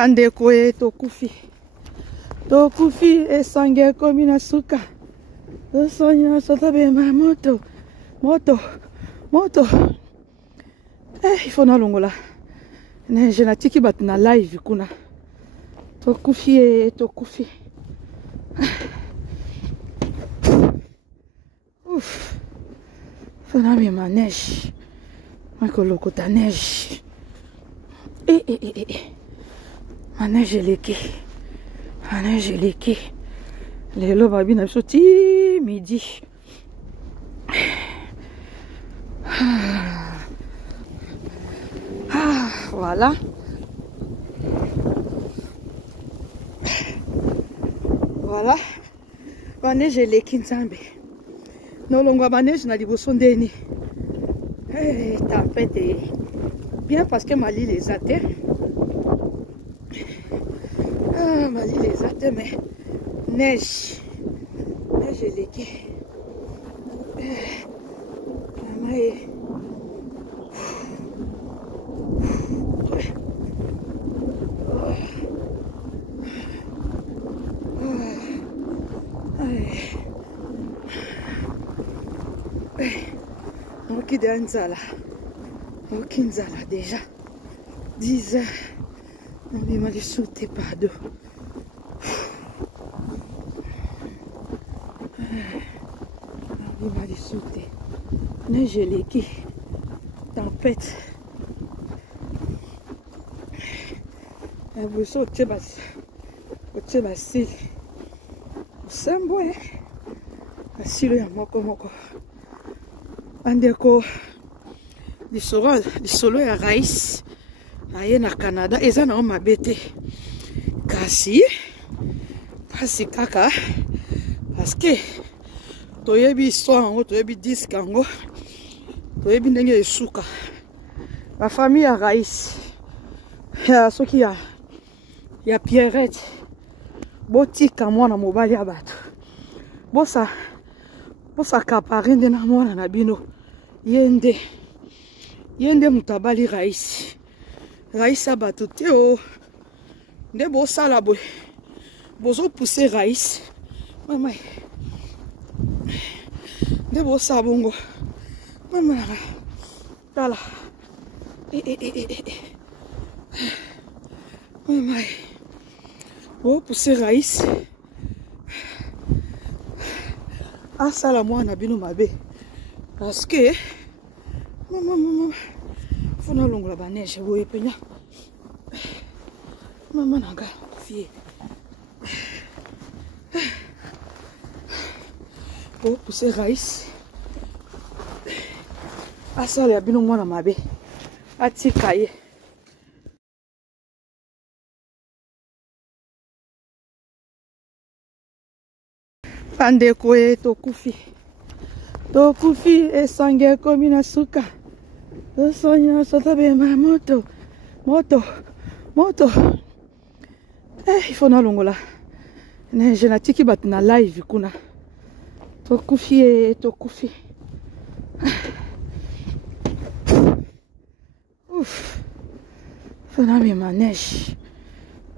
Bandeko e tokufi. Tokufi e sange komi na suka. Osonya sotabe ma moto. Moto. Il faut na longola. Je na tiki bat na live kuna. Tokufi e tokufi. Ouf. Faut na mi ma neige. Ma koloko ta neige. Ma neige leki. Ma neige leki. Les lobes à bien sorti midi. Voilà. Voilà. La neige est kinzambe. Non, l'on va neige na liboso ndeni. Tempête. Bien parce que Mali les a terres. Mali les a terres, mais neige est l'équipe. Ok, d'Anzala. Ok, Nzala déjà. 10 heures. On est mal sauté par deux. On est mal sauté. Neige l'équipe. Tempête. Vous sautez bas. Vous basile. Vous semblez. Basile ya moko. Andeko. Lisolo ya rais. Aye na Canada. Eza na mabete. Kasi kaka. Parce que toyebi histoire yango, toyebi disque yango, toyebi ndenge esuka. La famille ya rais. Ya soki ya Pierrette. Botika mwana mobali ya bato. Bosa kapari nde na mwana na bino. Yende mutabali rais. Rais ya bato te o. Nde bosala boye. Bozo pousser rais. Mama. Nde bosala bongo. Mama. Tala. Mama. Bo pousser rais. Asala mwana bino mabe. Parce que Maman, faut na longola ba neige boye penya. Maman nanga fie. Bo pousser rais. Asala ya bino mwana mabe. Atika ye. Bandeko e tokufi. Tokufi e sange komi na suka. Osonya sotabe ma moto. Il faut na longola. Je na tiki bat na live kuna. Tokufi e tokufi. Ouf. Faut na mi ma neige.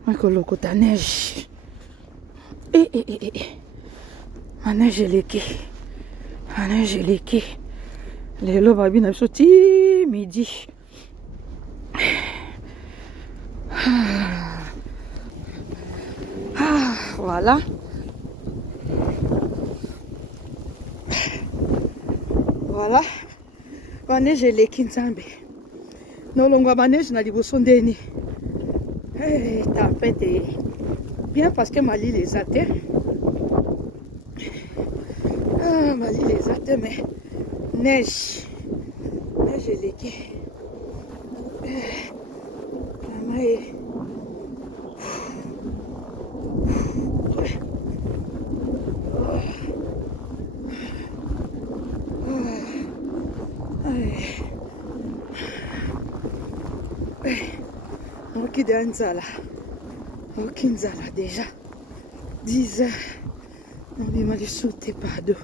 Ma koloko ta neige. Ma neige leki. Ma neige leki. Les lobes à bien sorti midi. Voilà. Voilà. La neige est kinzambe. Non, l'on va neige na liboso ndeni. Tempête. Bien parce que Mali les a terres. Mali les a terres, mais neige est l'équipe. Ok, d'Anzala. Ok, Nzala déjà. 10 heures. On est mal sauté par deux.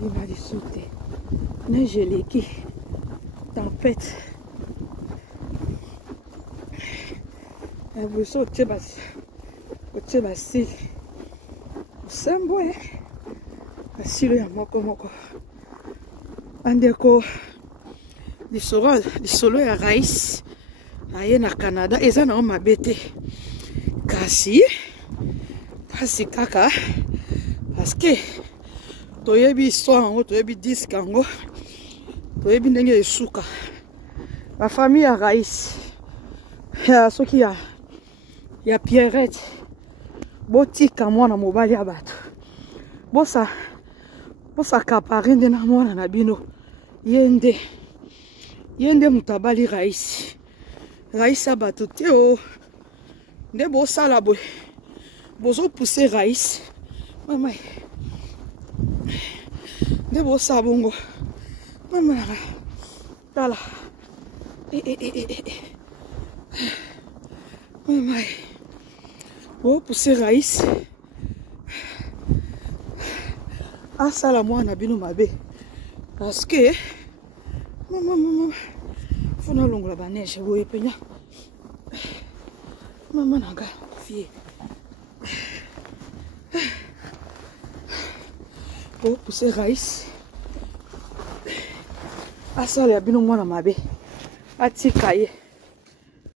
On est mal sauté. Neige l'équipe. tempête. Vous sautez bas. Vous basi. Sembo asilo ya moko. Andeko lisolo ya rais aye na Canada eza na mabete kasi kaka parce que toyebi histoire yango toyebi disque yango toyebi ndenge esuka la famille ya rais ya soki ya Pierrette botika mwana mobali ya bato bosa kapare nde na mwana na bino yende mutabali rais abato te o nde bosala boye bozo pousser rais mama nde bosala bongo mama tala mama bo pousser rais asala mwana bino mabe parce que mama funa longola ba neige boye penya mama nanga fie bo pousser rais asala bino mwana mabe atika ye